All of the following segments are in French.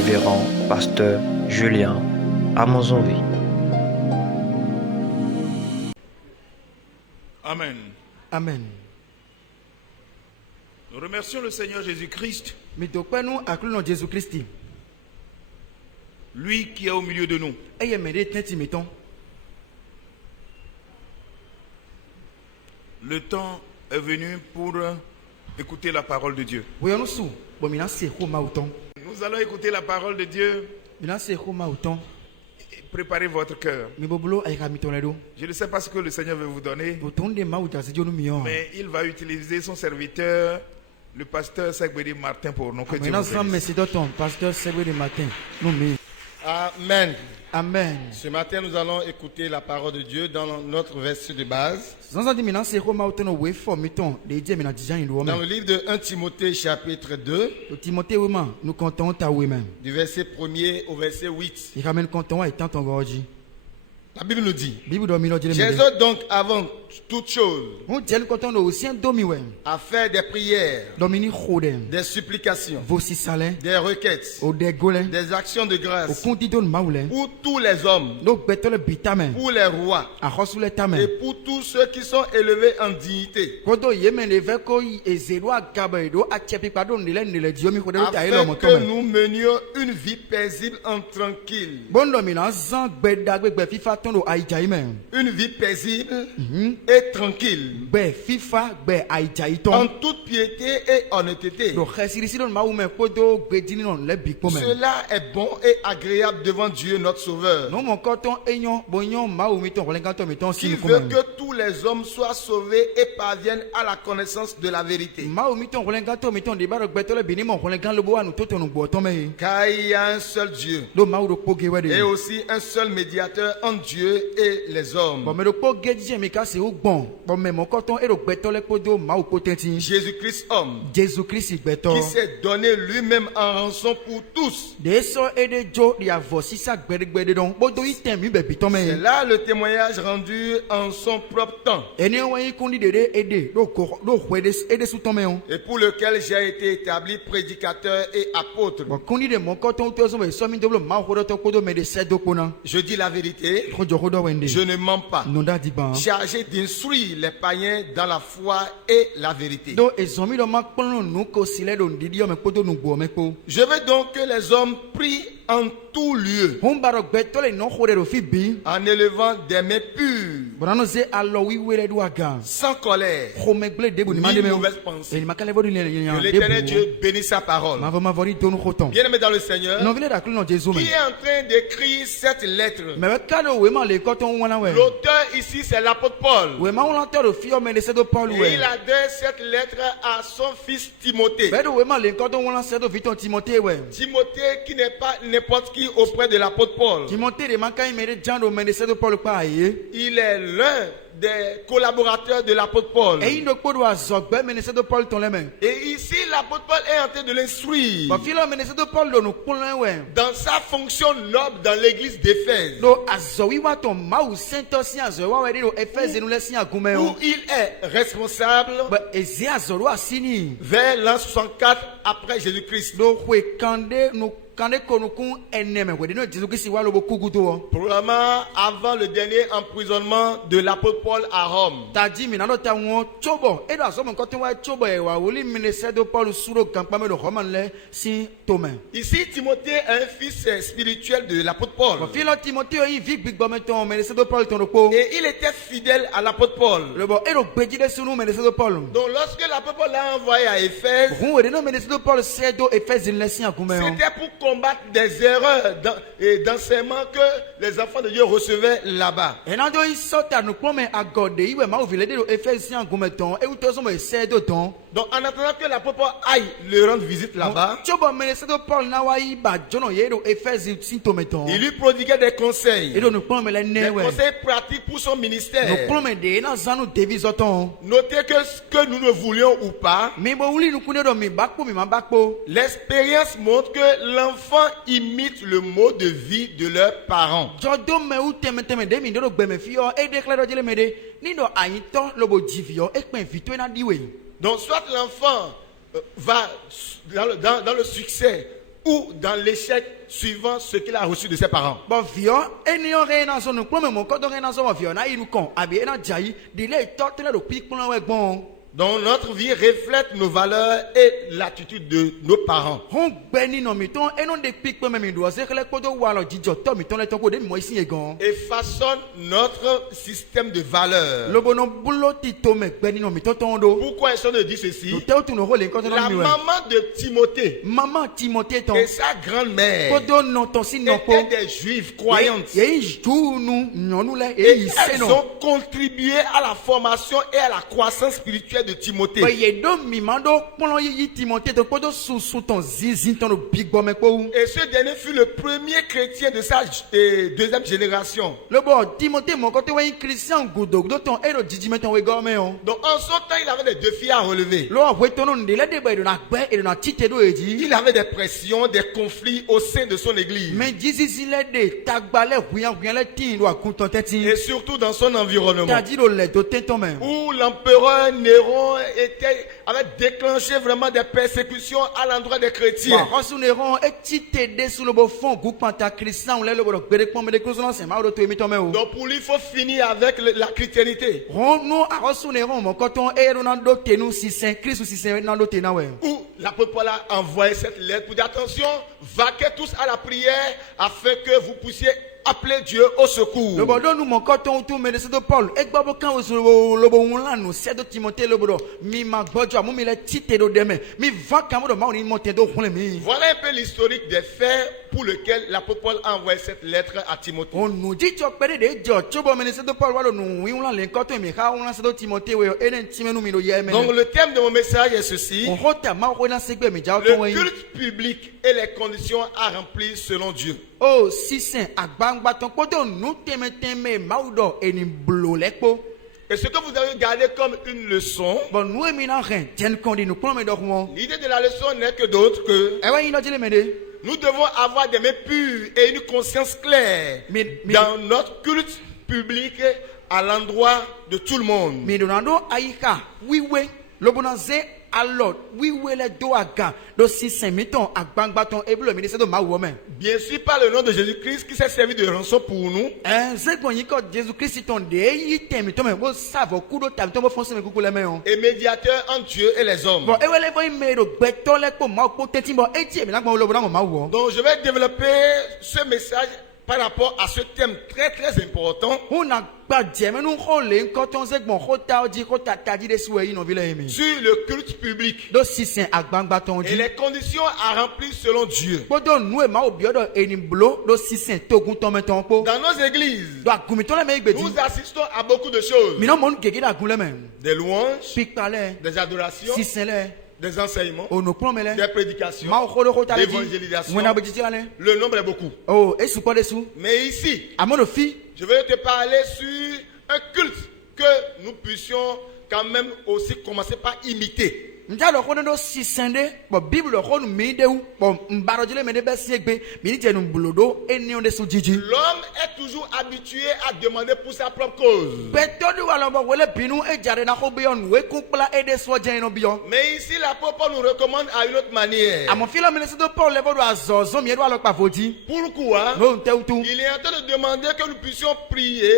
révérend pasteur Julien Amonzovi. Amen. Amen. Nous remercions le Seigneur Jésus-Christ, Mitokpenu akluno Jésus Christi. lui qui est au milieu de nous. Eye mede tenti meton. Le temps est venu pour écouter la parole de Dieu. Boyonu su, bo mina se ko ma uton. Nous allons écouter la parole de Dieu. Mina se ko ma uton. Préparez votre cœur. Mi bobulo ayika mitonedo. Je ne sais pas ce que le Seigneur veut vous donner, Uton de ma uta se jonu mion. mais il va utiliser son serviteur, le pasteur Segbedi Martin, pour nous. Que Dieu Mina vous sans bénisse. merci d'auton pasteur Segue de matin. Nous me. Amen. Amen. Ce matin, nous allons écouter la parole de Dieu dans notre verset de base. Sans di mina se ko ma uton we for miton de die mina dijan ndo Dans me. le livre de 1 Timothée chapitre 2, Timothée oui man, nous comptons ta oui même. du verset 1er au verset 8. Il ramène comptons et tant ton gorgi. La Bible nous dit: Bible do mino jele me. j'exhorte donc avant toute chose On jel comptons no aussi domi we. à faire des prières, Domini khode. des supplications, Vosi salé. des requêtes, O de gole. des actions de O grâce kundi don maule. pour tous les hommes, No betole bitame. pour les rois A hosule tame. et pour tous ceux qui sont élevés en dignité, Kodo yemen le veko ezelo agabe do achepi pardon nile diomi kodo ta elo afin mo que tome. nous menions une vie paisible en tranquille. Bondo mina zan gbeda gbegbe fifa ton do aija ime. Une vie paisible et tranquille, Gbe fifa gbe aija en iton. toute piété et honnêteté. Do khesirisi don maume kodo gbedini non le bikome. Cela est bon et agréable devant Dieu notre Sauveur, No mon koton enyon bonyon maumi ton relenganto miton qui sinu veut kome. que tous les hommes soient sauvés et parviennent à la connaissance de la vérité. Maumi ton relenganto miton de baro gbetole binimo relengan lobo anu toto no gbo tome. Car il y a un seul Dieu Do mau do poge wede. et aussi un seul médiateur entre Dieu et les hommes, Bon, mais le pot gedje mi kasi ou bon. Bon, mais mon coton et le beto le podo ma ou potenti. Jésus-Christ homme, Jésus Christ beto. qui s'est donné lui-même en rançon pour tous. De so et de jo di avosi sa gbede don. Bodo item mi be biton C'est me. là le témoignage rendu en son propre temps, Eni wa yi kundi de ede do ko do hwede ede su ton me on. et pour lequel j'ai été établi prédicateur et apôtre. Bon, kundi de mon coton to so me so mi doblo ma hodo to kodo me de se do kona. Je dis la vérité, Ko jo hodo wende. je ne mens pas, Non da di ban. chargé d'instruire les païens dans la foi et la vérité. Do ezomi do ma pon nu ko sile do ndidi o me kodo nu gbo me ko. Je veux donc que les hommes prient en tout lieu, Hon baro beto le no hode do fi bi. en élevant des mains pures, Bon, no ze alo wi wele do aga. sans colère, Ko me gle debu ni ni mande me. mauvaise pensée. Et il m'a calé vodu ni Que l'éternel Dieu bénisse sa parole. Ma vama vori tonu khoton. Bien-aimé dans le Seigneur, Non vile da kluno Jésus qui me. est en train d'écrire cette lettre? Mais we kalo we ma le koton wana we. L'auteur ici, c'est l'apôtre Paul. We ma wala tero fio me de se do Paul Et we. il adresse cette lettre à son fils Timothée. Bedo we ma le koton wana se do viton Timothée we. Timothée qui n'est pas n'importe qui auprès de l'apôtre Paul. Timothée de mankai me de jando me de se do Paul pa ye. Il est l'un des collaborateurs de l'apôtre Paul. E indo kodo azogbe me de se do Paul ton le me. Et ici, l'apôtre Paul est en train de l'instruire Ba filo me de se do Paul do no kunle we. dans sa fonction noble dans l'église d'Éphèse, Do azowi wa ton ma u sento si azo wa we de do Éphèse nous laisse agume où o. il est responsable Ba ezi azoro asini. vers l'an 64 après Jésus-Christ. Do we kande no kande konukun eneme we de no Jésus Christ wa lo bo kugudo. Probablement avant le dernier emprisonnement de l'apôtre Paul à Rome. Tadi mi nalo ta won chobo e da so mo nkan tin wa chobo e wa woli ministre de Paul suro gampa me do roman le si tome. Ici, Timothée est un fils spirituel de l'apôtre Paul. Bo filo Timothée yi vik big bo me ton ministre de Paul ton po. Et il était fidèle à l'apôtre Paul. Le bo e do gbeji de sunu ministre de Paul. Donc lorsque l'apôtre Paul l'a envoyé à Éphèse, Ron we de no ministre de Paul se do Éphèse le si akume. c'était pour combattre des erreurs et d'enseignement que les enfants de Dieu recevaient là-bas. E na do yi sota no pon me agode yi we ma o vile de do Éphèse si akume ton e uto so mo se do ton. Donc en attendant que l'apôtre Paul aille le rendre visite là-bas, Chobo ministre de Paul na wa yi ba jono ye do Éphèse si tome ton. il lui prodiguait des conseils. E do no pon me le ne Des we. conseils pratiques pour son No ministère. pon me de na zanu David zoton. Notez que ce que nous ne voulions ou pas, Mi bo wuli nu kunde do mi bakpo mi ma bakpo. l'expérience montre que l'enfant imite le mode de vie de leurs parents. Jodo me u teme de mi do gbe me fio e declare do jele me de ni do ayito lobo jivio e pen vito na diwe. Donc soit l'enfant va dans le succès ou dans l'échec suivant ce qu'il a reçu de ses parents. Bon, vieux, et n'y a rien dans son nom. Comme mon code, rien dans son vieux, n'a eu con. Abi, n'a jailli. Dile, torte là, le pic pour l'envoyer bon. Donc notre vie reflète nos valeurs et l'attitude de nos parents. On bénit nos mitons et non des pics pour mes doigts. C'est que les poteaux ou alors dit Jotom, mitons les tocos de moi ici et gon. Et façonne notre système de valeurs. Le bon boulot tito me bénit nos mitons tondo. Pourquoi est-ce qu'on dit ceci? Nous t'es tout nos rôles quand on La maman de Timothée Maman Timothée ton. et sa grand-mère Kodo non ton si non étaient des juifs croyantes. Et tout nous, non nous là, Et et elles ont contribué à la formation et à la croissance spirituelle de Timothée. Et ce dernier fut le premier chrétien de sa deuxième génération. Donc en son temps, il avait des défis à relever. Il avait des pressions, des conflits au sein de son église. Et surtout dans son environnement. Où l'empereur Néron avait déclenché vraiment des persécutions à l'endroit des chrétiens. Donc pour lui, il faut finir avec la chrétienté. Où l'apôtre Paul a envoyé cette lettre pour dire attention, vaquez tous à la prière afin que vous puissiez appeler Dieu au secours. Voilà un peu l'historique des faits pour lequel l'apôtre Paul a envoyé cette lettre à Timothée. Donc le thème de mon message est ceci: le culte public et les conditions à remplir selon Dieu. Oh, si c'est agbangba ton kodo nous teme maudo enimblolekpo. Et ce que vous avez gardé comme une leçon, Bon nous éminent rien, tiens qu'on dit nous prenons dormons. l'idée de la leçon n'est que d'autre que Eh ouais, il a dit les médés. nous devons avoir des mains pures et une conscience claire Mais- dans notre culte public à l'endroit de tout le monde. Mais donando aïka, oui oui, le bonanze alors, oui oui les doaga, do si c'est miton agbangba ton et le ministère de Maouome. Bien sûr, par le nom de Jésus-Christ qui s'est servi de rançon pour nous. C'est qu'on y quand Jésus-Christ ton de y teme ton mais vous savez coup de table ton foncer mes coucou les mains. Et médiateur entre Dieu et les hommes. Bon, et ouais les voix mais le beton les pour mau pour tetimbo et tiens mais là le bonango Maouo. Donc je vais développer ce message par rapport à ce thème très très important On a pas dit mais nous rolé quand on sait bon rota dit rota dit des souhaits non ville aimé. sur le culte public Do si c'est agbangba ton et dit. les conditions à remplir selon Dieu. Bodo nous e ma obiodo eniblo do si c'est togun ton meton po. Dans nos églises, Do agumi ton la me gbedi. nous assistons à beaucoup de choses. Mi no mon gege da gun le men. Des louanges, Pik pale. des adorations, Si c'est le. des enseignements, O no promele. des prédications, Ma o kholo rota di. d'évangélisation. Mona bejiti ale. Le nombre est beaucoup. Oh, e su pas dessous. Mais ici, Amono fi. je vais te parler sur un culte que nous puissions quand même aussi commencer par imiter. Nja lo khono do si sende. Bo bible lo khono mi de ou. Bo mbaro jile me de be siegbe. Mi ni jenu blodo eni on de su jiji. L'homme est toujours habitué à demander pour sa propre cause. Beto du wala bo wele binu e jare na ko bion we kupla e de so jeno bion. Mais ici, l'apôtre nous recommande à une autre manière. Amon filo ministre de Paul le bo do azozo mi e do alo pa vodi. Pourquoi? No te utu. Il est en train de demander que nous puissions prier,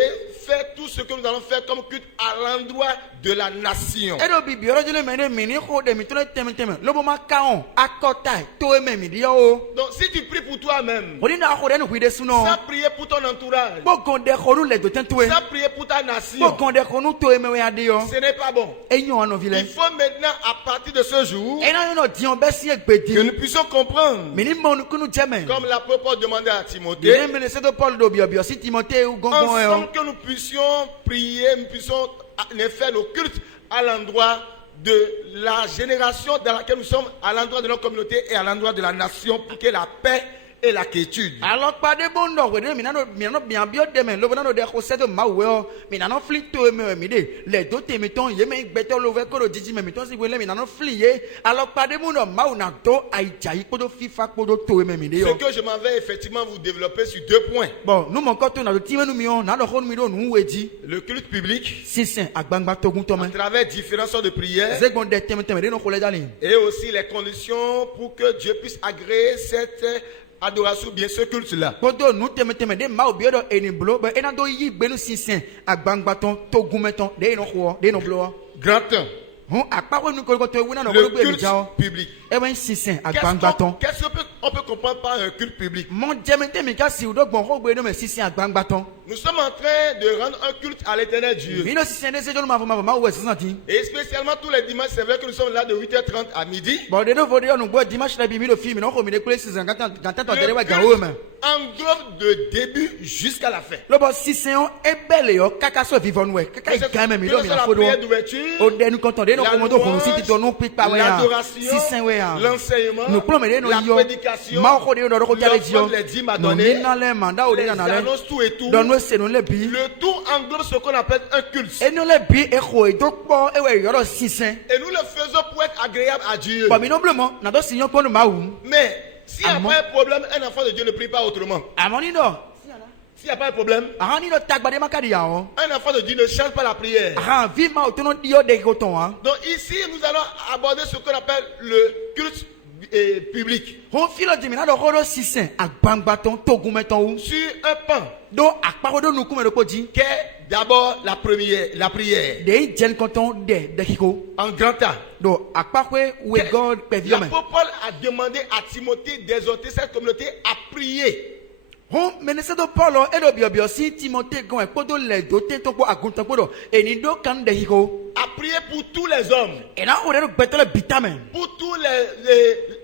faire tout ce que nous allons faire comme culte à l'endroit de la nation. Edo bibi oro jile mene mini ko de mi tole teme lobo ma kaon akota to e me mi dio o Donc si tu pries pour toi-même, oni na ko de no kuide suno sans prier pour ton entourage, bo gonde ko nu le do tentuwe sans prier pour ta bo nation, gonde ko nu to e me we adio ce n'est pas bon. enyo ano vile Il faut maintenant, à partir de ce jour, ena no dion be si que egbedi nous puissions comprendre, mini mo nu kunu jeme comme l'apôtre Paul demandait à de Timothée, ministre de Paul do bio si Timothée ou gongon ensemble que nous puissions prier, nous puissions faire nos cultes à l'endroit de la génération dans laquelle nous sommes, à l'endroit de notre communauté et à l'endroit de la nation, pour que la paix et la quiétude. Alors pas de bon non, minano bien bien demain, le bonano de recette maoué, minano flito me mide, les deux témétons, yéme beto l'ouvert que le didi méton si vous voulez minano flié, alors pas de bon non, maounato, aïchaï, podo fifa, podo to me mide. Ce que je m'en vais effectivement vous développer sur 2 points. Bon, nous mon côté, on a le team nous mion, na le rôle mido nous dit. Le culte public. Si c'est à Bangba Togun Tome. À travers différentes sortes de prières. Et aussi les conditions pour que Dieu puisse agréer cette adoration, bien ce culte-là. Grand 1. Le culte public. Qu'est-ce qu'on peut comprendre par un culte public? Nous sommes en train de rendre un culte à l'éternel Dieu. Et spécialement tous les dimanches, c'est vrai que nous sommes là de 8h30 à midi. Le culte englobe de début jusqu'à la fin. Que ce soit la prière d'ouverture, l'adoration, l'enseignement, la prédication, l'offre, les dîmes à donner, les annonces, tout et tout. Le tout englobe ce qu'on appelle un culte. Et nous le faisons pour être agréable à Dieu. Mais s'il n'y a pas un problème, un enfant de Dieu ne prie pas autrement. S'il n'y a pas de problème, un enfant de Dieu ne chante pas la prière. Donc ici, nous allons aborder ce qu'on appelle le culte public. Sur un pan. Qu'est d'abord la prière. En grand temps. L'apôtre Paul a demandé à Timothée d'exhorter cette communauté à prier. À prier pour tous les hommes, pour tous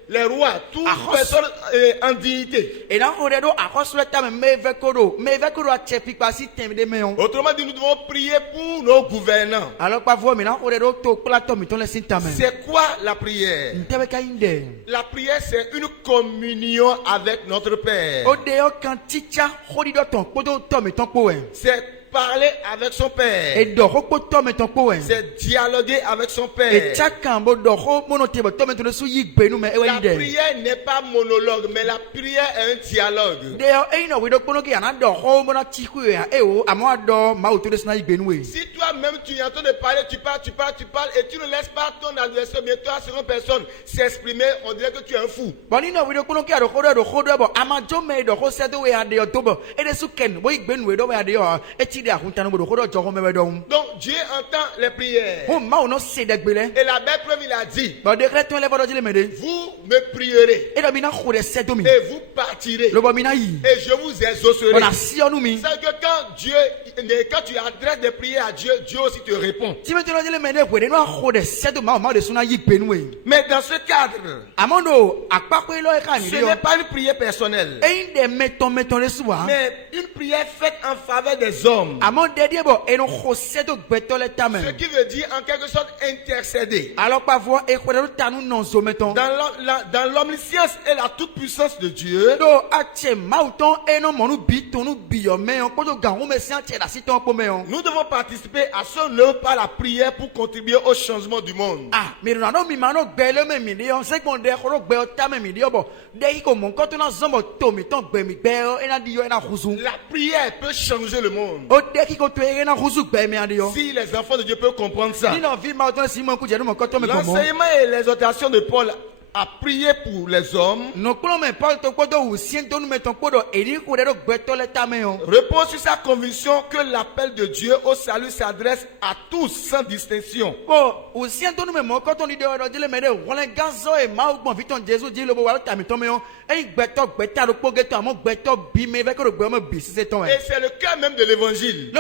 les rois, toutes les personnes en dignité. Autrement dit, nous devons prier pour nos gouvernants. C'est quoi la prière? La prière, c'est une communion avec notre Père. C'est parler avec son Père. C'est dialoguer avec son Père. La prière n'est pas monologue, mais la prière est un dialogue. Si toi-même tu es en train de parler, tu parles et tu ne laisses pas ton adversaire, mais toi, seconde personne, s'exprimer, on dirait que tu es un fou. Donc Dieu entend les prières. Et la belle preuve, il a dit, vous me prierez et vous partirez et je vous exaucerai. C'est que quand tu adresses des prières à Dieu, Dieu aussi te répond. Mais dans ce cadre, ce n'est pas une prière personnelle, mais une prière faite en faveur des hommes. Ce qui veut dire en quelque sorte intercéder. Dans l'omniscience et la toute-puissance de Dieu, nous devons participer à son œuvre par la prière pour contribuer au changement du monde. La prière peut changer le monde. Si les enfants de Dieu peuvent comprendre ça. L'enseignement et l'exhortation de Paul à prier pour les hommes repose sur sa conviction que l'appel de Dieu au salut s'adresse à tous sans distinction. Et c'est le cas même de l'évangile.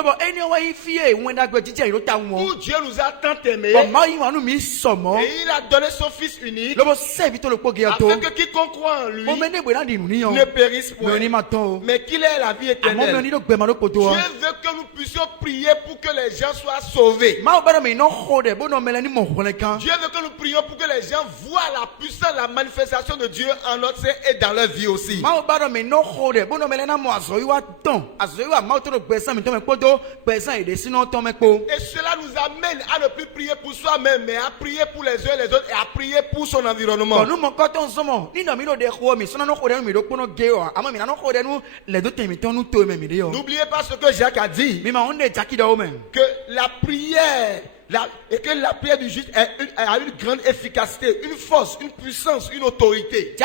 Où Dieu nous a tant aimés et il a donné son fils unique afin que quiconque croit en lui ne périsse point, mais qu'il ait la vie éternelle. Dieu veut que nous puissions prier pour que les gens soient sauvés. Dieu veut que nous prions pour que les gens voient la puissance, la manifestation de Dieu en notre sein et dans leur vie aussi. Et cela nous amène à ne plus prier pour soi-même, mais à prier pour les uns et les autres et à prier pour son environnement. N'oubliez pas ce que Jacques a dit, que la prière et que la prière du juste a une grande efficacité, une force, une puissance, une autorité.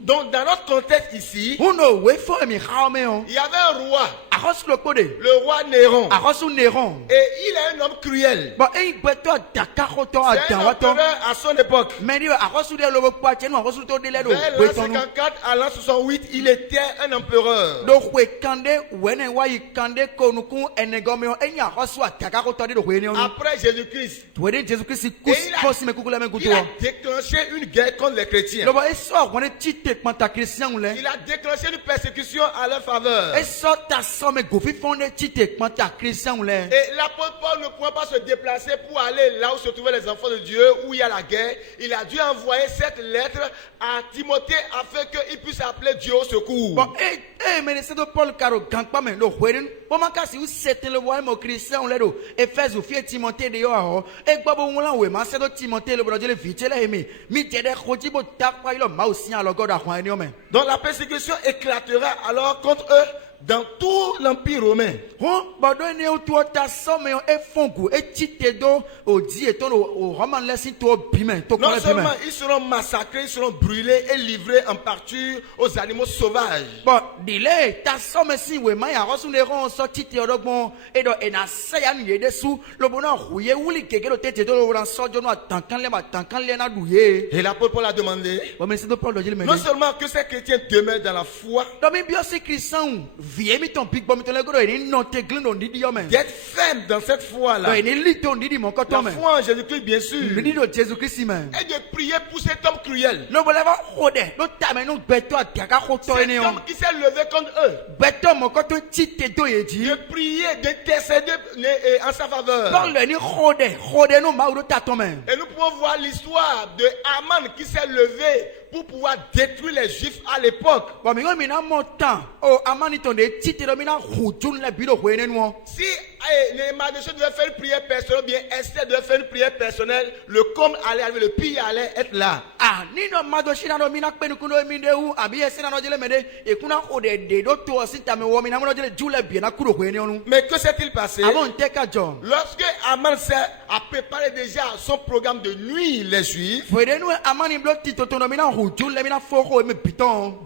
Donc dans notre contexte ici, il y avait un roi, le roi Néron, et il est un homme cruel. C'est un empereur à son époque. Vers l'an 54 à l'an 68, il était un empereur. Après Jésus-Christ, il a déclenché une guerre contre les chrétiens. Il a déclenché une persécution à leur faveur. Et l'apôtre Paul ne pouvait pas se déplacer pour aller là où se trouvaient les enfants de Dieu, où il y a la guerre. Il a dû envoyer cette lettre à Timothée afin qu'il puisse appeler Dieu au secours. Donc la persécution éclatera alors contre eux dans tout l'Empire romain. Non seulement ils seront massacrés, ils seront brûlés et livrés en pâture aux animaux sauvages. Et l'apôtre Paul a demandé non seulement que ces chrétiens demeurent dans la foi, d'être ferme dans cette foi-là. La foi en Jésus-Christ, bien sûr. Et de prier pour cet homme cruel. Cet homme qui s'est levé contre eux. De prier, d'intercéder en sa faveur. Et nous pouvons voir l'histoire de Aman qui s'est levé pour pouvoir détruire les Juifs à l'époque. Si Mardochée devait faire une prière personnelle, bien Esther devait faire une prière personnelle, le comble allait arriver, le pire allait être là. Mais que s'est-il passé? Lorsque Aman a préparé déjà son programme de nuire les Juifs,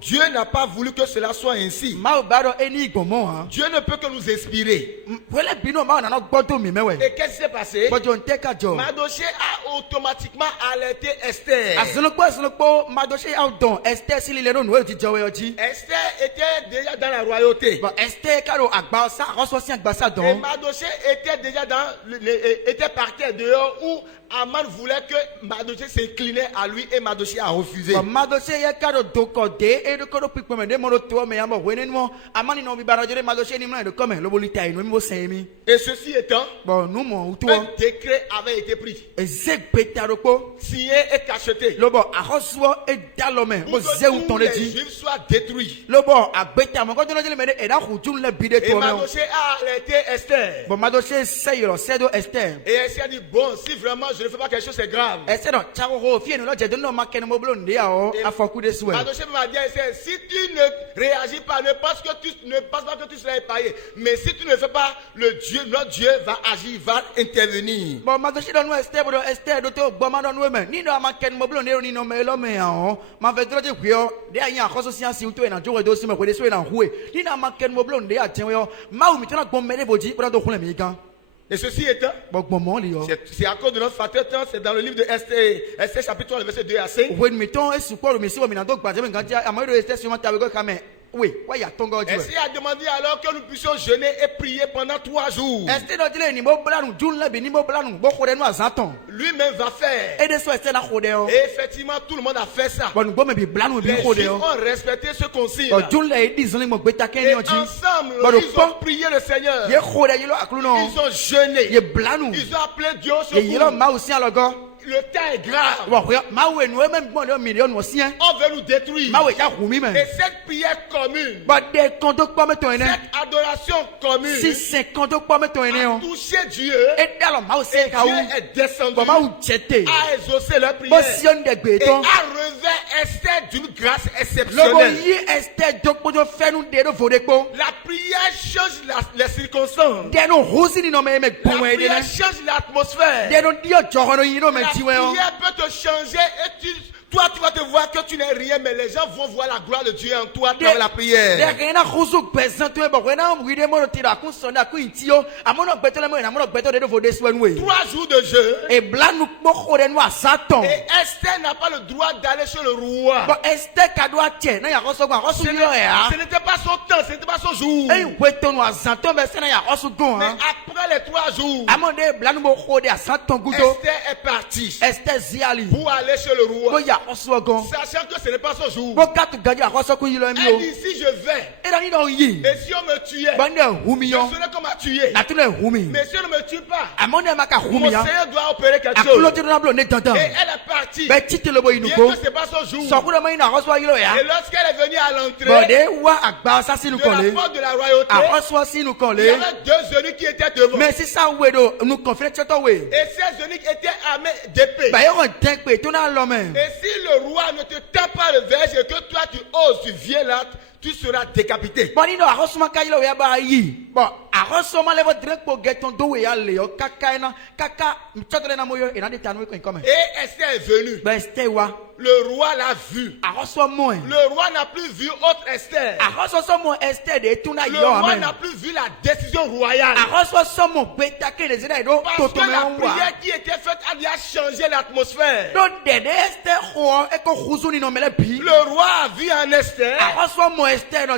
Dieu n'a pas voulu que cela soit ainsi. Dieu ne peut que nous inspirer. Et qu'est-ce qui s'est passé? Mardochée a automatiquement alerté Esther. Esther était déjà dans la royauté. Et Mardochée était déjà était parti dehors où Aman voulait que Mardochée s'inclinait à lui et Mardochée a refusé. Et ceci étant, un décret avait été pris, signé et cacheté, pour que tous les Juifs soient détruits. Et Mardochée a alerté Esther. Et Esther a dit, bon, si vraiment je ne fais pas quelque chose, c'est grave. Et Mardochée m'a dit, si tu ne réagis pas, ne pense pas que tu seras épargné. Mais si tu ne fais pas, notre Dieu va agir, va intervenir. Et ceci étant, c'est à cause de notre facteur temps, c'est dans le livre de Esther, chapitre 3, le verset 2 à 5. Oui, ouais, y a ton gars. Ainsi a demandé alors que nous puissions jeûner et prier pendant 3 jours. Lui-même va faire. Et effectivement, tout le monde a fait ça. Les Juifs ont respecté ce consigne. Et ensemble, ils ont prié le Seigneur. Ils ont jeûné. Ils ont appelé Dieu au secours. Le temps est grave. On veut nous détruire. Et cette prière commune, cette adoration commune, a touché Dieu. Et Dieu est descendu, a exaucé leur prière et a revêt Esther d'une grâce exceptionnelle. La prière change les circonstances. La prière change l'atmosphère. La prière peut te changer et toi tu vas te voir que tu n'es rien, mais les gens vont voir la gloire de Dieu en toi dans la prière. 3 jours de jeûne. Et Esther n'a pas le droit d'aller chez le roi. Ce n'était pas son temps, ce n'était pas son jour. Mais après les 3 jours, Esther est partie pour aller chez le roi, sachant que ce n'est pas son jour. Elle dit, si je vais et si on me tuait, je serais comme à tuer. Mais si on ne me tue pas, mon Seigneur doit opérer quelque chose. Et elle est partie, bien que ce n'est pas son jour. Et lorsqu'elle est venue à l'entrée de la porte de la royauté, il y avait 2 eunuques qui étaient devant. Et ces eunuques étaient armés d'épées. Et si le roi ne te tape pas le verge et que toi tu oses, tu viens là, tu seras décapité. Et Esther est venue. Le roi l'a vu. Le roi n'a plus vu autre Esther. Le roi n'a plus vu la décision royale. Parce que la prière qui était faite a déjà changé l'atmosphère. Le roi a vu en Esther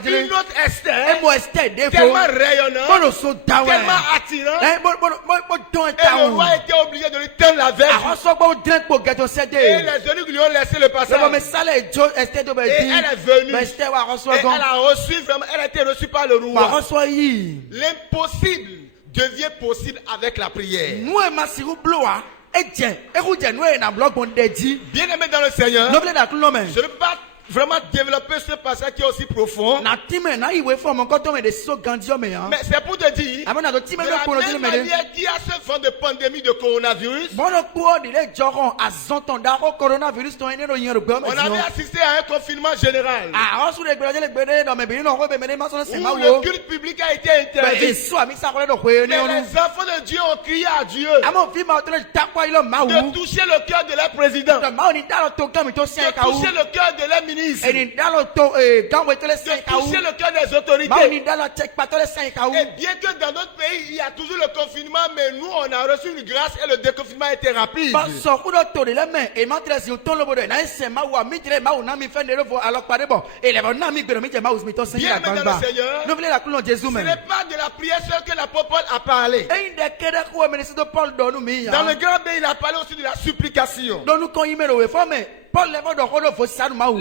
une autre Esther tellement rayonnante, tellement attirante. Et le roi était obligé de lui tendre la verge. Et les eunuques lui ont laissé le passage. Et elle est venue. Et elle a reçu vraiment, elle a été reçue par le roi. L'impossible devient possible avec la prière. Bien aimé dans le Seigneur, je ne peux pas vraiment développer ce passage qui est aussi profond. Mais c'est pour te dire, de la même manière qu'il y a ce vent de pandémie de coronavirus, on avait assisté à un confinement général où le culte public a été interdit. Mais les enfants de Dieu ont crié à Dieu de toucher le cœur de leur président, de toucher le cœur de leur ministre, de toucher le cœur des autorités. Et bien que dans notre pays il y a toujours le confinement, mais nous on a reçu une grâce et le déconfinement était rapide. Bien aimé dans le Seigneur, ce n'est pas de la prière seule que l'apôtre Paul a parlé. Dans le grand B, il a parlé aussi de la supplication.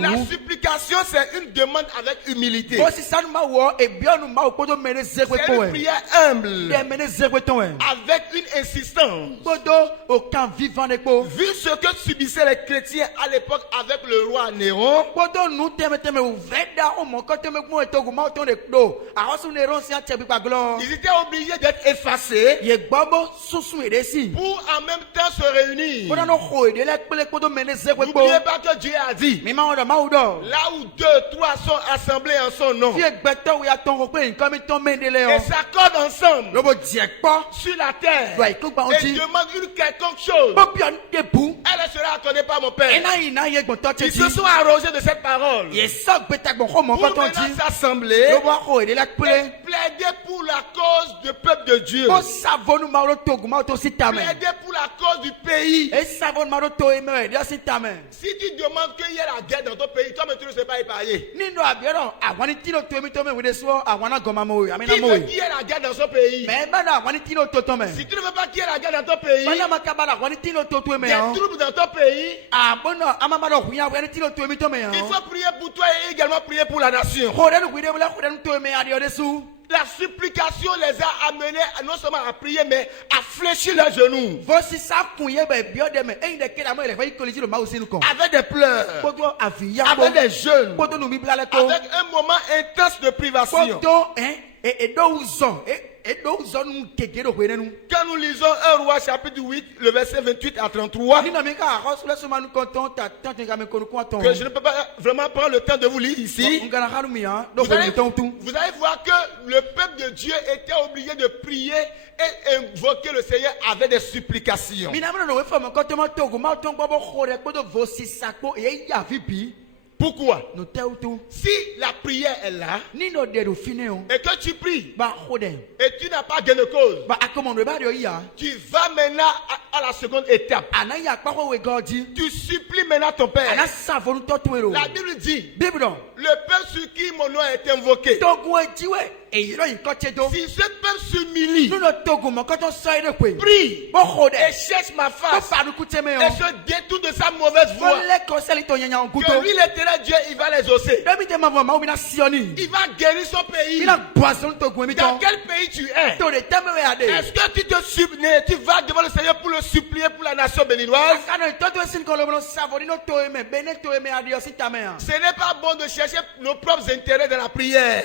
La supplication, c'est une demande avec humilité. C'est une prière humble, avec une insistance. Vu ce que subissaient les chrétiens à l'époque avec le roi Néron, ils étaient obligés d'être effacés pour en même temps se réunir. N'oubliez pas que Dieu a dit, là où 2, 3 sont assemblés en son nom, et s'accordent ensemble sur la terre et demandent une quelconque chose, elle sera accordée par mon Père. Ils se sont arrogés de cette parole pour maintenant s'assembler et plaider pour la cause du peuple de Dieu. Plaider pour la cause du pays. Si tu demandes qu'il y ait la guerre dans ton pays, toi-même tu ne sais pas épargner. Qui veut qu'il y ait la guerre dans son pays? Si tu ne veux pas qu'il y ait la guerre dans ton pays, des troubles dans ton pays, il faut prier pour toi et également prier pour la nation. La supplication les a amenés non seulement à prier, mais à fléchir leurs genoux. Avec des pleurs, avec des jeûnes, avec un moment intense de privation. Quand nous lisons 1 Roi chapitre 8, le verset 28 à 33, que je ne peux pas vraiment prendre le temps de vous lire ici, vous allez voir que le peuple de Dieu était obligé de prier et invoquer le Seigneur avec des supplications. Pourquoi? Si la prière est là et que tu pries et tu n'as pas gain de cause, tu vas maintenant à la seconde étape. Tu supplies maintenant ton Père. La Bible dit, le peuple sur qui mon nom est invoqué, si ce peuple s'humilie, prie et cherche ma face et se détourne de sa mauvaise voie, que lui l'éternel Dieu, il va les hausser. Il va guérir son pays. Dans quel pays tu es? Est-ce que tu vas devant le Seigneur pour le supplier pour la nation béninoise? Ce n'est pas bon de chercher nos propres intérêts dans la prière.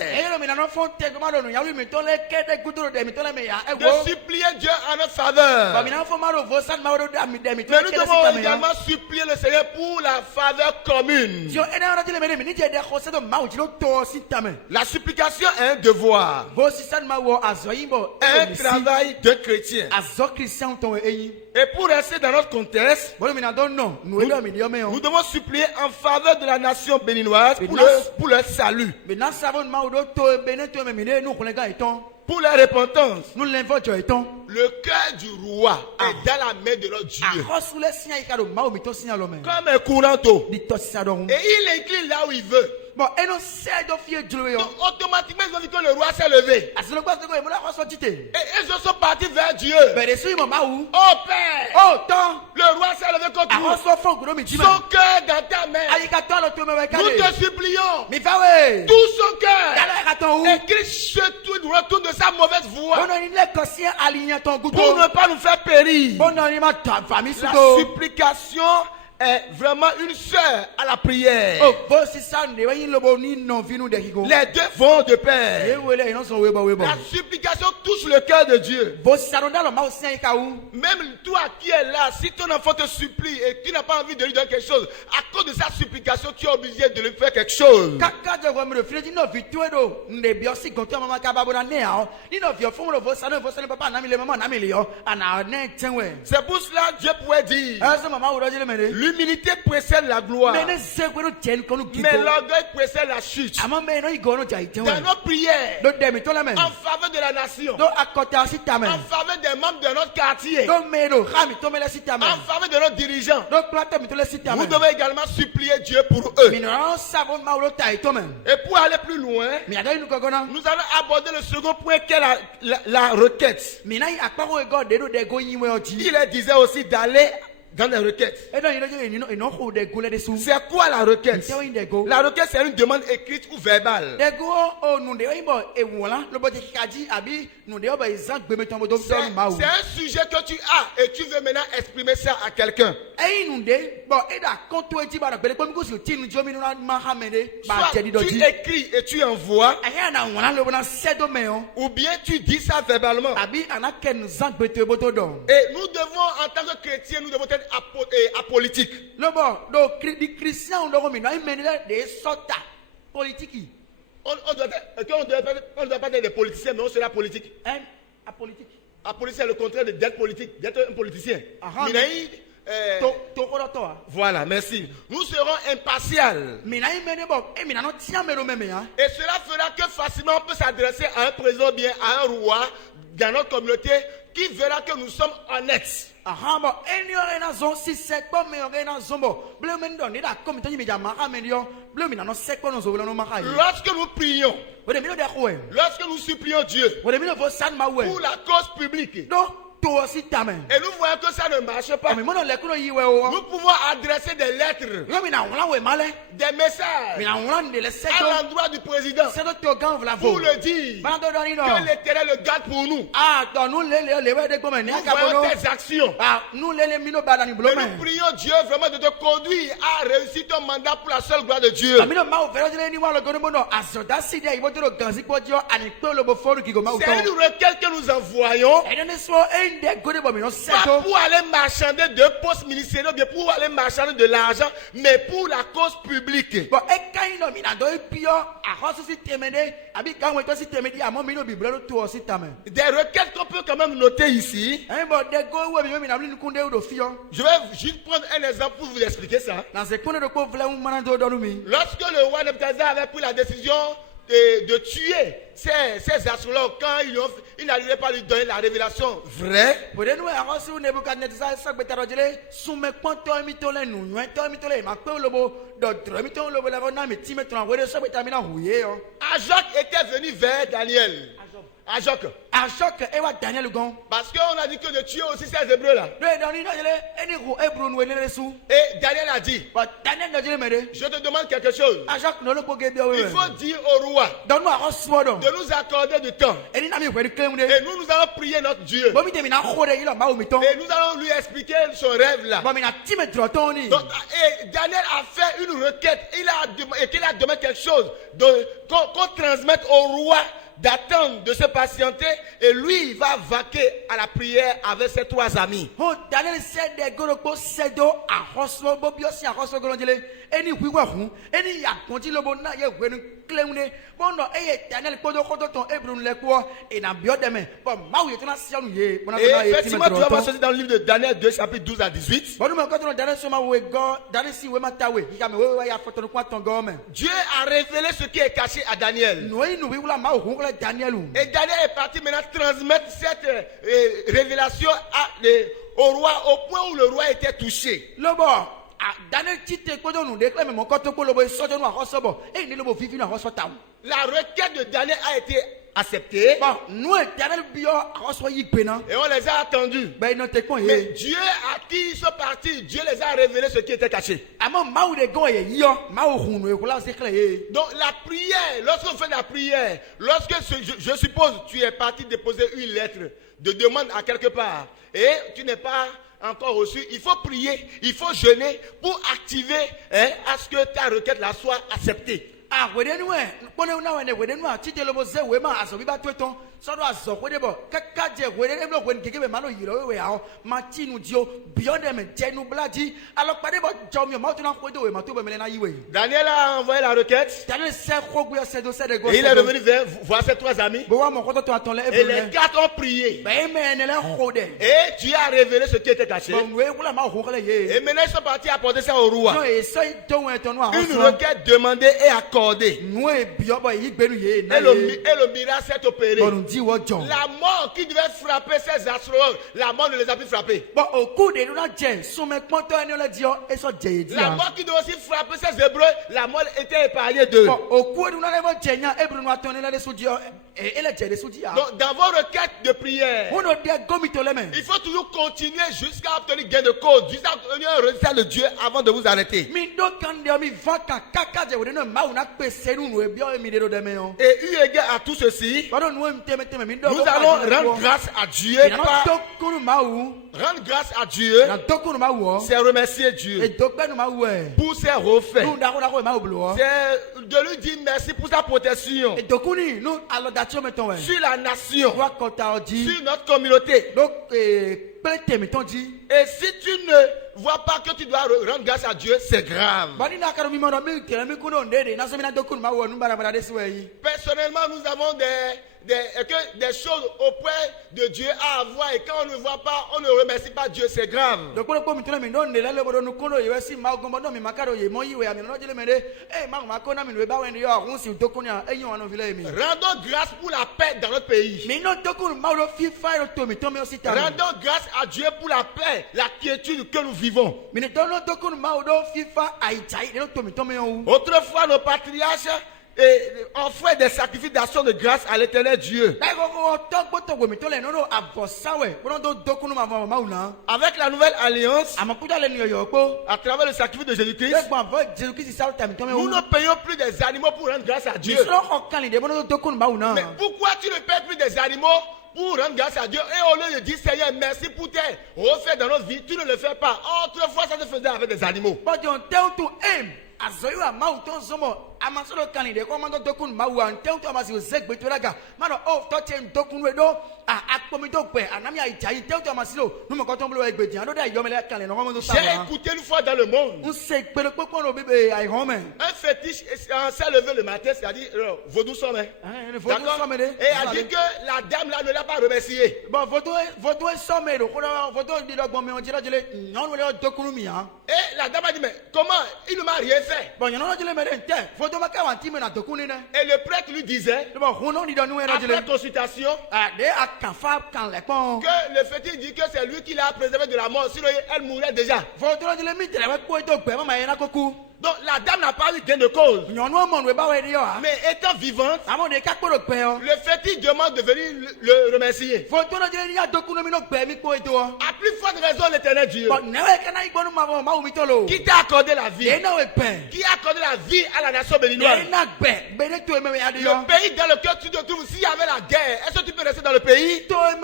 De supplier Dieu en notre faveur. Mais nous devons également supplier le Seigneur pour la faveur commune. La supplication est un devoir, un travail de chrétien. Et pour rester dans notre contexte, nous devons supplier en faveur de la nation béninoise pour leur salut, pour leur repentance. Le cœur du roi est dans la main de notre Dieu, comme un courant d'eau, et il incline là où il veut. Donc, automatiquement, ils ont dit que le roi s'est levé. Et ils sont partis vers Dieu. Oh Père, le roi s'est levé contre nous. Son cœur dans ta main. Nous te supplions. Tout son cœur. Et qu'il se retourne de sa mauvaise voie pour ne pas nous faire périr. La supplication est vraiment une sœur à la prière. Les deux vont de pair. La supplication touche le cœur de Dieu. Même toi qui es là, si ton enfant te supplie et tu n'as pas envie de lui donner quelque chose, à cause de sa supplication, tu es obligé de lui faire quelque chose. C'est pour cela que Dieu pouvait dire, l'humilité précède la gloire, mais l'orgueil précède la chute. Dans nos prières, en faveur de la nation, en faveur des membres de notre quartier, en faveur de nos dirigeants, vous devez également supplier Dieu pour eux. Et pour aller plus loin, nous allons aborder le second point qui est la requête. Il disait aussi d'aller dans les requêtes. C'est quoi la requête? La requête, c'est une demande écrite ou verbale. C'est un sujet que tu as et tu veux maintenant exprimer ça à quelqu'un. Soit tu écris et tu envoies, ou bien tu dis ça verbalement. Et nous devons, en tant que chrétiens, nous devons être apolitiques. On ne doit pas être des politiciens, mais on sera politique. Apolitique, c'est le contraire d'être politique, d'être un politicien. Voilà, merci. Nous serons impartials. Et cela fera que facilement on peut s'adresser à un président, bien à un roi dans notre communauté qui verra que nous sommes honnêtes. Lorsque nous prions, lorsque nous supplions Dieu pour la cause publique, et nous voyons que ça ne marche pas, nous pouvons adresser des lettres, des messages à l'endroit du président pour le dire que l'Éternel le garde pour nous. Nous voyons tes actions. Et nous prions Dieu vraiment de te conduire à réussir ton mandat pour la seule gloire de Dieu. C'est une requête que nous envoyons. Pas pour aller marchander de postes ministériels, bien pour aller marchander de l'argent, mais pour la cause publique. Des requêtes qu'on peut quand même noter ici. Je vais juste prendre un exemple pour vous expliquer ça. Lorsque le roi Nebuchadnezzar avait pris la décision de tuer ces astrologues quand il n'arrivait pas à lui donner la révélation vraie, Ajok était venu vers Daniel. Ajok. Parce qu'on a dit que de tuer aussi ces Hébreux là. Et Daniel a dit, je te demande quelque chose. Il faut dire au roi de nous accorder du temps. Et nous allons prier notre Dieu. Et nous allons lui expliquer son rêve là. Donc, et Daniel a fait une requête. Il a demandé quelque chose qu'on transmette au roi, d'attendre, de se patienter, et lui il va vaquer à la prière avec ses trois amis. Et effectivement, tu vas voir ceci dans le livre de Daniel 2, chapitre 12 à 18. Dieu a révélé ce qui est caché à Daniel. Et Daniel est parti maintenant transmettre cette révélation au roi, au point où le roi était touché. La requête de Daniel a été acceptée. Et on les a attendus. Mais Dieu à qui ils sont partis, Dieu les a révélé ce qui était caché. Donc la prière, lorsqu'on fait la prière, lorsque je suppose tu es parti déposer une lettre de demande à quelque part et tu n'es pas encore reçu, il faut prier, il faut jeûner pour activer à ce que ta requête là soit acceptée. Daniel a envoyé la requête. Et il est revenu voir ses trois amis. Et les quatre ont prié. Et Dieu a révélé ce qui était caché. Et maintenant ils sont partis apporter ça au roi. Une requête demandée et accordée. Et le miracle s'est opéré. La mort qui devait frapper ces astrologues, la mort ne les a plus frappés. La mort qui devait aussi frapper ces Hébreux, la mort était épargnée d'eux. Donc, dans vos requêtes de prière, il faut toujours continuer jusqu'à obtenir gain de cause, jusqu'à obtenir un résultat de Dieu avant de vous arrêter. Et eu égard à tout ceci, nous allons rendre grâce à Dieu. Rendre grâce à Dieu, c'est remercier Dieu pour ses refaits. C'est de lui dire merci pour sa protection sur la nation, sur notre communauté. Et si tu ne vois pas que tu dois rendre grâce à Dieu, c'est grave. Personnellement, nous avons des choses auprès de Dieu à avoir et quand on ne voit pas, on ne remercie pas Dieu, c'est grave. Rendons grâce pour la paix dans notre pays. Rendons grâce à Dieu pour la paix, la quiétude que nous vivons. Autrefois, nos patriarches offraient des sacrifices d'action de grâce à l'éternel Dieu. Avec la nouvelle alliance, à travers le sacrifice de Jésus-Christ, nous ne payons plus des animaux pour rendre grâce à Dieu. Mais pourquoi tu ne payes plus des animaux pour rendre grâce à Dieu et au lieu de dire Seigneur merci pour tes refaits dans notre vie, tu ne le fais pas? Autrefois ça se faisait avec des animaux. J'ai écouté une fois dans le monde un fétiche s'est levé le matin, c'est-à-dire vaudou sommet, et a dit que la dame là ne l'a pas remercié. Et la dame a dit mais comment il ne m'a rien fait? Et le prêtre lui disait après consultation que le fétiche dit que c'est lui qui l'a préservé de la mort, sinon elle mourrait déjà. Donc la dame n'a pas eu gain de cause. Mais étant vivante, le fétiche demande de venir le remercier. À plus forte raison, l'éternel Dieu, qui t'a accordé la vie, qui a accordé la vie à la nation béninoise, le pays dans lequel tu te trouves, s'il y avait la guerre, est-ce que tu peux rester dans le pays? Le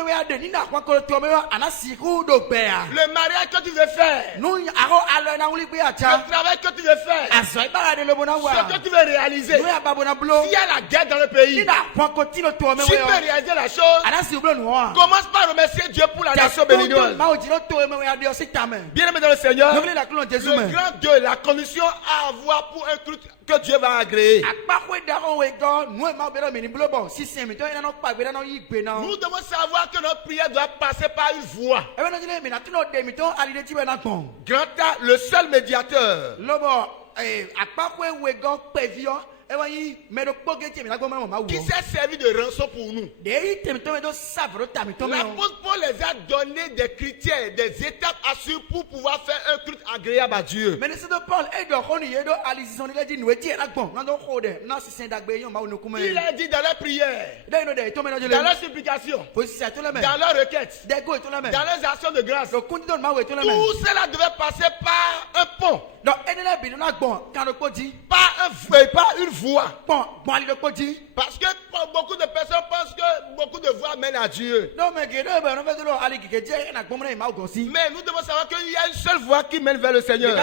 mariage que tu veux faire, le travail que tu veux faire, ce que tu veux réaliser, s'il y a la guerre dans le pays, tu peux réaliser la chose. Commence par remercier Dieu pour la nation béninoise. Bien-aimé dans le Seigneur, le grand Dieu, la condition à avoir pour un culte que Dieu va agréer. Nous devons savoir que notre prière doit passer par une voie. Grand, le seul médiateur qui s'est servi de rançon pour nous. L'apôtre Paul les a donné des critères, des étapes à suivre pour pouvoir faire un culte agréable à Dieu. Il a dit dans leur prière, dans leur supplication, dans leurs requêtes, dans leurs actions de grâce, tout cela devait passer par un pont, pas une voie. Parce que beaucoup de personnes pensent que beaucoup de voies mènent à Dieu. Mais nous devons savoir qu'il y a une seule voie qui mène vers le Seigneur. Et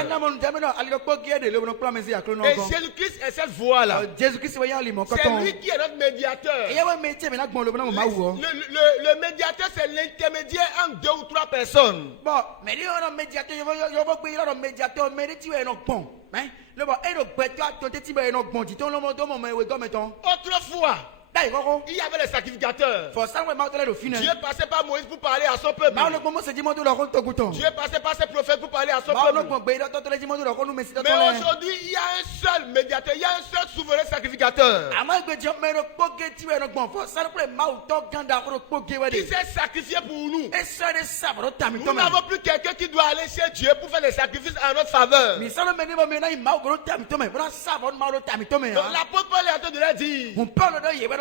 Jésus-Christ est cette voie-là. C'est lui qui est notre médiateur. Le médiateur, c'est l'intermédiaire entre deux ou trois personnes. Autrefois, il y avait les sacrificateurs. Dieu passait par Moïse pour parler à son peuple. Dieu passait par ses prophètes pour parler à son peuple. Mais aujourd'hui, il y a un seul médiateur, il y a un seul souverain sacrificateur qui s'est sacrifié pour nous. Nous n'avons plus quelqu'un qui doit aller chez Dieu pour faire des sacrifices en notre faveur. Donc l'apôtre Paul est en train de leur dire,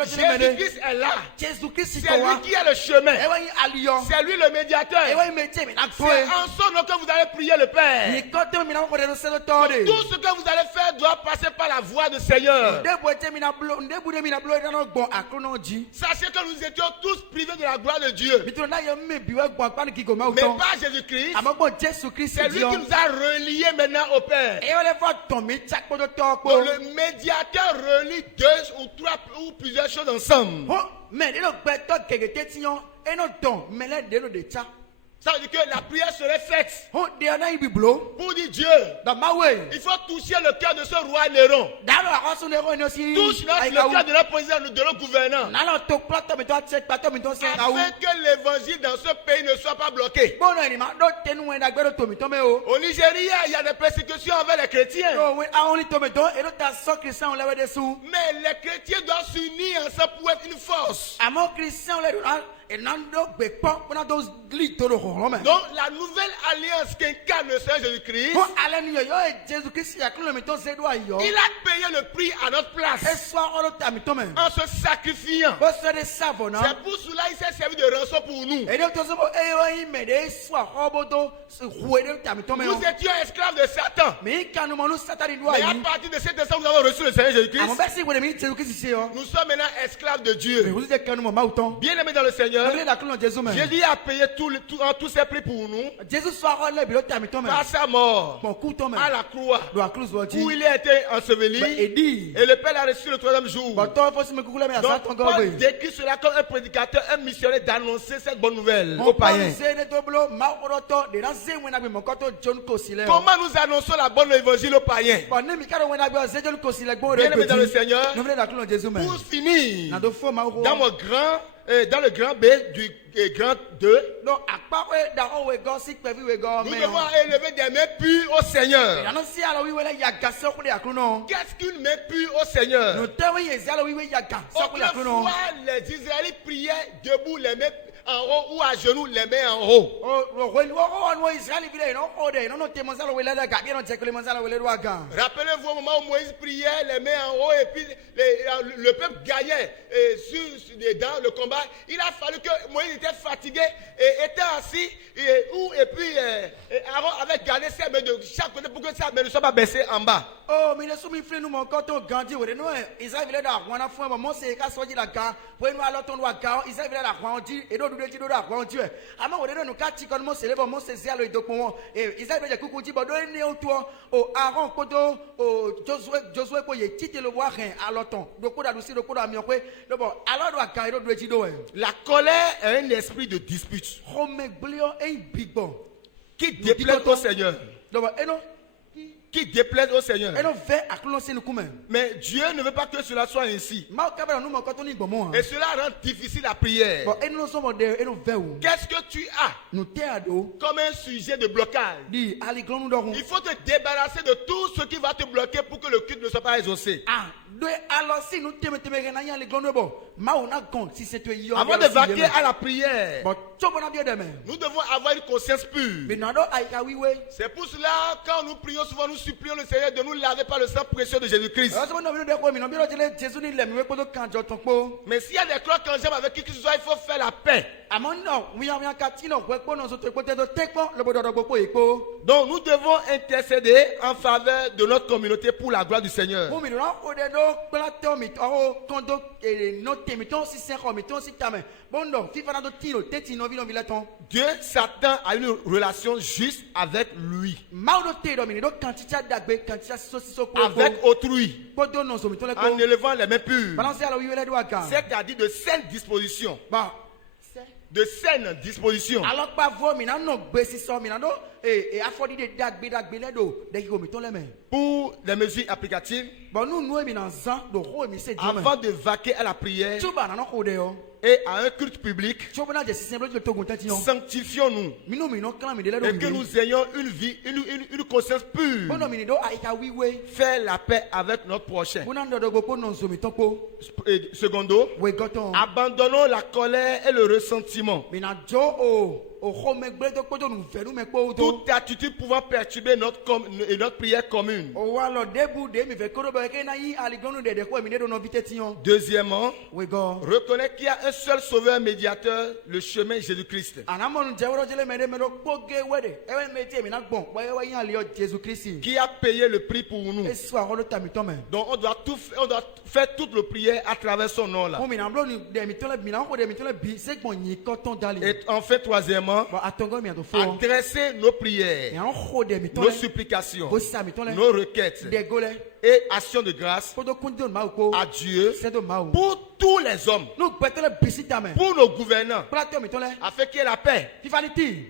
Jésus-Christ est là. C'est lui qui est le chemin. C'est lui le médiateur. C'est en son nom que vous allez prier le Père. Donc, tout ce que vous allez faire doit passer par la voie du Seigneur. Sachez que nous étions tous privés de la gloire de Dieu. Mais par Jésus-Christ, c'est lui qui nous a reliés maintenant au Père. Donc le médiateur relie deux ou trois ou plusieurs choses ensemble. Ça veut dire que la prière serait faite. Ho de na ibi blo. Pour dire Dieu. Da mawe. Il faut toucher le cœur de ce roi Néron. Da lo akoso Néron no si. Touche le cœur de notre président, de notre gouvernant. Na lo to plateau mi to check plateau mi to se na wu. Afin que l'évangile dans ce pays ne soit pas bloqué. Bon ni ma do tenu en dagbero to mi to me o. Au Nigeria, il y a des persécutions envers les chrétiens. No we a only to me to e do ta so Christian on lewe desu. Mais les chrétiens doivent s'unir ensemble pour être une force. Amo Christian le et nando gbe po na those lead to the home. Donc la nouvelle alliance qu'incarne le Seigneur Jésus-Christ, Ho ale ni yo Jésus Christ ya klo mi to se do ayo. il a payé le prix à notre E place so o ta mi to me. en se sacrifiant. Bo se de savona. C'est pour cela qu'il s'est servi de rançon pour nous. Et donc, tout ça, et me de soit roboto, se rouer de ta mitome. Nous étions esclaves de Satan. Mais quand nous nous Satan doit. Mais à partir de cet instant, nous avons reçu le Seigneur Jésus-Christ. Nous sommes maintenant esclaves de Dieu. Bien aimés dans le Seigneur, Jésus a payé tous ses prix pour nous. Par sa mort, à la croix, où il a été enseveli, et le Père l'a reçu le troisième jour. Donc, Paul décrit cela comme un prédicateur, un missionnaire d'annoncer cette bonne nouvelle aux païens. Comment nous annonçons la bonne évangile aux païens? Bien aimé dans le Seigneur, pour finir, dans le grand B du grand 2, nous devons élever des mains pures au Seigneur. Qu'est-ce qu'une main pure au Seigneur? Autrefois, les Israélites priaient debout, les mains en haut, ou à genoux, les mains en haut. Rappelez-vous au moment où Moïse priait, les mains en haut, et puis le peuple gagnait dans le combat. Il a fallu que Moïse était fatigué et était assis, et puis Aaron avait gardé ses mains de chaque côté pour que sa main ne soit pas baissée en bas. Oh, mais nous fait nous mon quand on grandit, Israël veut la roi, on a mon c'est qu'à sortir la gare, pour nous alors ton roi gare, Israël veut la roi, on dit, et d'autres dit la roi, on dit, avant on est nous quatre qui comme c'est le bon c'est zéro et donc et Israël veut coucou dit, bon donner autour au Aaron kodo au Josué pour y quitter le roi rien alors ton donc on a aussi le coup à mieux le bon alors doit gare d'autres dit la colère est un esprit de dispute qui déplaît au Seigneur. Qui déplaise au Seigneur. Mais Dieu ne veut pas que cela soit ainsi. Et cela rend difficile la prière. Qu'est-ce que tu as comme un sujet de blocage? Il faut te débarrasser de tout ce qui va te bloquer pour que le culte ne soit pas exaucé. Avant de vaquer à la prière, nous devons avoir une conscience pure. C'est pour cela quand nous prions souvent nous supplions le Seigneur de nous laver par le sang précieux de Jésus-Christ. Mais s'il y a des crocs en jambe avec qui que ce soit, il faut faire la paix. Donc nous devons intercéder en faveur de notre communauté pour la gloire du Seigneur. Dieu s'attend à une relation juste avec lui, avec autrui, en élevant les mains pures, c'est-à-dire de saines dispositions. De saines dispositions. Pour les mesures applicatives, avant de vaquer à la prière et à un culte public, sanctifions-nous et que nous ayons une vie, une conscience pure. Faire la paix avec notre prochain. Secondo, abandonnons la colère et le ressentiment. Toute attitude pouvant perturber notre prière commune. Deuxièmement, reconnaître qu'il y a un seul sauveur médiateur, le chemin Jésus-Christ, qui a payé le prix pour nous. Donc on doit faire toute la prière à travers son nom là. Et enfin, troisièmement, adresser nos prières, nos supplications, nos requêtes et actions de grâce à Dieu pour tous les hommes, pour nos gouvernants, afin qu'il y ait la paix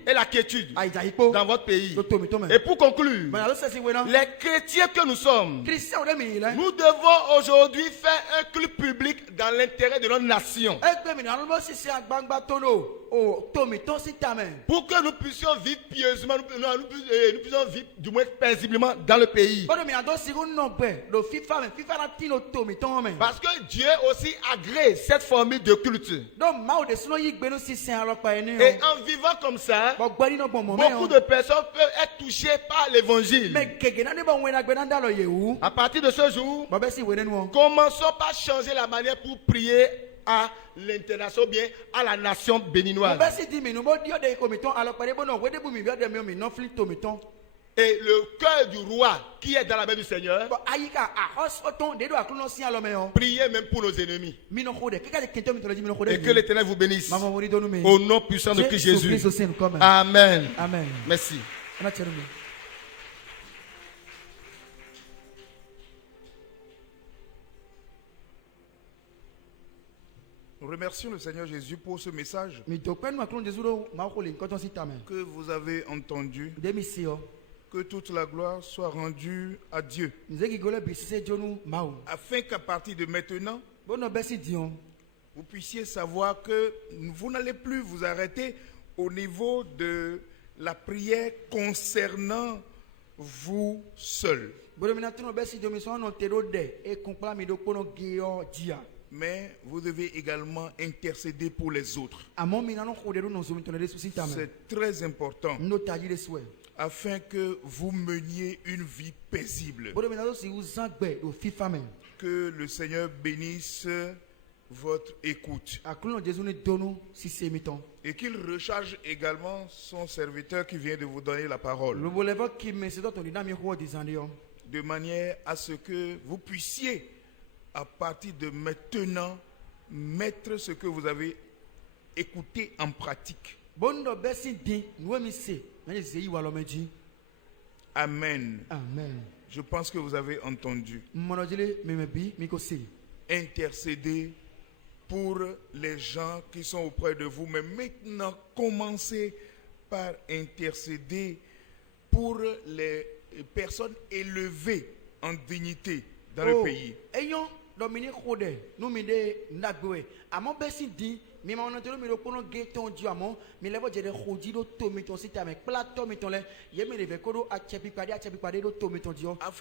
et la quiétude dans votre pays. Et pour conclure, les chrétiens que nous sommes, nous devons aujourd'hui faire un culte public dans l'intérêt de notre nation. Pour que nous puissions vivre pieusement, nous puissions vivre du moins paisiblement dans le pays. Parce que Dieu aussi agrée cette formule de culte. Et en vivant comme ça, beaucoup de personnes peuvent être touchées par l'évangile. À partir de ce jour, commençons par changer la manière pour prier à l'international, bien à la nation béninoise. Et le cœur du roi qui est dans la main du Seigneur, priez même pour nos ennemis. Et que l'Éternel vous bénisse. Au nom puissant de Christ Jésus. Amen. Amen. Merci. Nous remercions le Seigneur Jésus pour ce message que vous avez entendu. Que toute la gloire soit rendue à Dieu. Afin qu'à partir de maintenant, vous puissiez savoir que vous n'allez plus vous arrêter au niveau de la prière concernant vous seul. Mais vous devez également intercéder pour les autres. C'est très important. Afin que vous meniez une vie paisible. Que le Seigneur bénisse votre écoute. Et qu'il recharge également son serviteur qui vient de vous donner la parole. De manière à ce que vous puissiez, à partir de maintenant, mettre ce que vous avez écouté en pratique. Amen. Amen. Je pense que vous avez entendu. Intercédez pour les gens qui sont auprès de vous. Mais maintenant, commencez par intercéder pour les personnes élevées en dignité dans le pays. Afin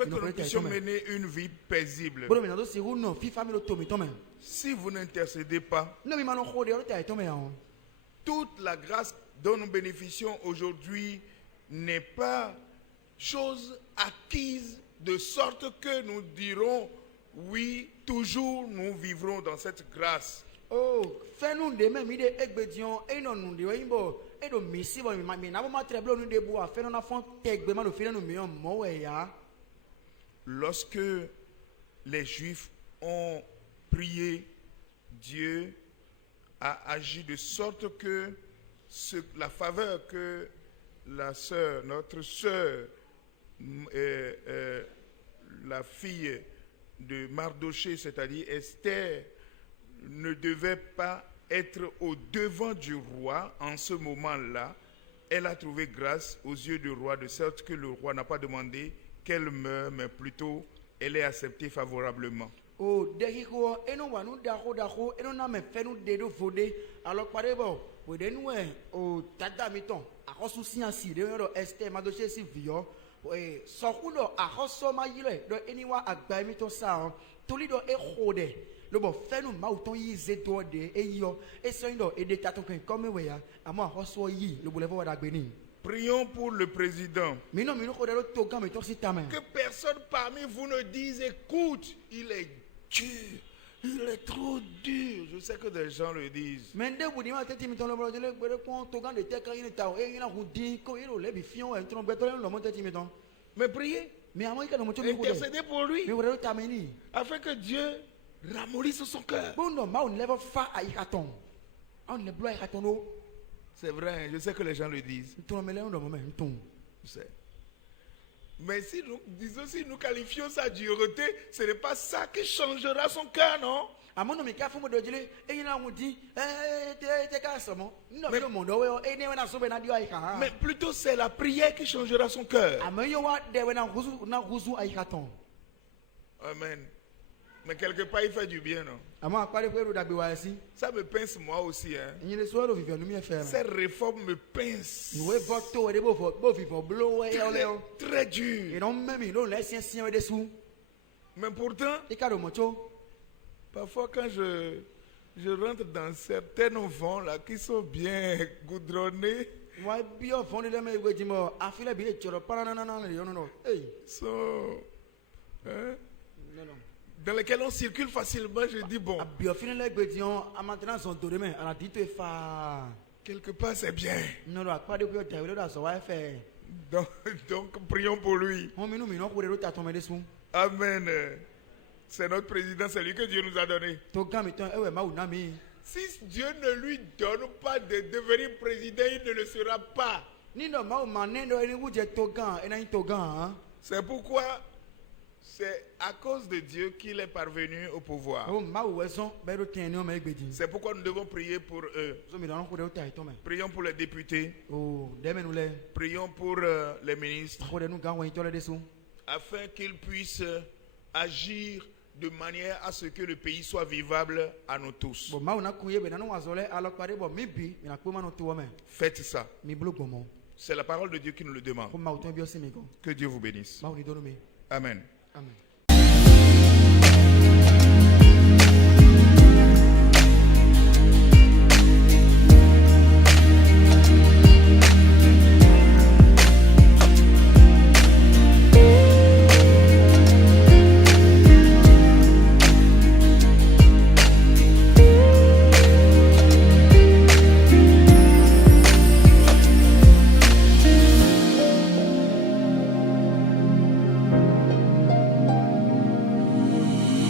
que nous puissions mener une vie paisible. Si vous n'intercédez pas, toute la grâce dont nous bénéficions aujourd'hui n'est pas chose acquise, de sorte que nous dirons oui, toujours nous vivrons dans cette grâce. Lorsque les Juifs ont prié, Dieu a agi de sorte que la faveur que notre sœur, la fille de Mardoché, c'est-à-dire Esther, ne devait pas être au devant du roi en ce moment-là. Elle a trouvé grâce aux yeux du roi, de sorte que le roi n'a pas demandé qu'elle meure, mais plutôt elle est acceptée favorablement. Prions pour le président. Que personne parmi vous ne dise, écoute, il est dur, il est trop dur. Je sais que des gens le disent. Mais priez. Intercédez pour lui. Afin que Dieu ramollisse son cœur. C'est vrai, je sais que les gens le disent. Je sais. Mais si nous qualifions sa dureté, ce n'est pas ça qui changera son cœur, non? Mais plutôt c'est la prière qui changera son cœur. Amen. Mais quelque part, il fait du bien, non? Ça me pince moi aussi. Hein? Cette réforme me pince. Très dur. Mais pourtant, parfois quand je rentre dans certaines vents là qui sont bien goudronnés, hein, dans lesquels on circule facilement, je dis bon, quelque part c'est bien. Donc prions pour lui. Amen. C'est notre président, c'est lui que Dieu nous a donné. Si Dieu ne lui donne pas de devenir président, il ne le sera pas. C'est pourquoi c'est à cause de Dieu qu'il est parvenu au pouvoir. C'est pourquoi nous devons prier pour eux. Prions pour les députés. Prions pour les ministres. Afin qu'ils puissent agir de manière à ce que le pays soit vivable à nous tous. Faites ça. C'est la parole de Dieu qui nous le demande. Que Dieu vous bénisse. Amen. Amen.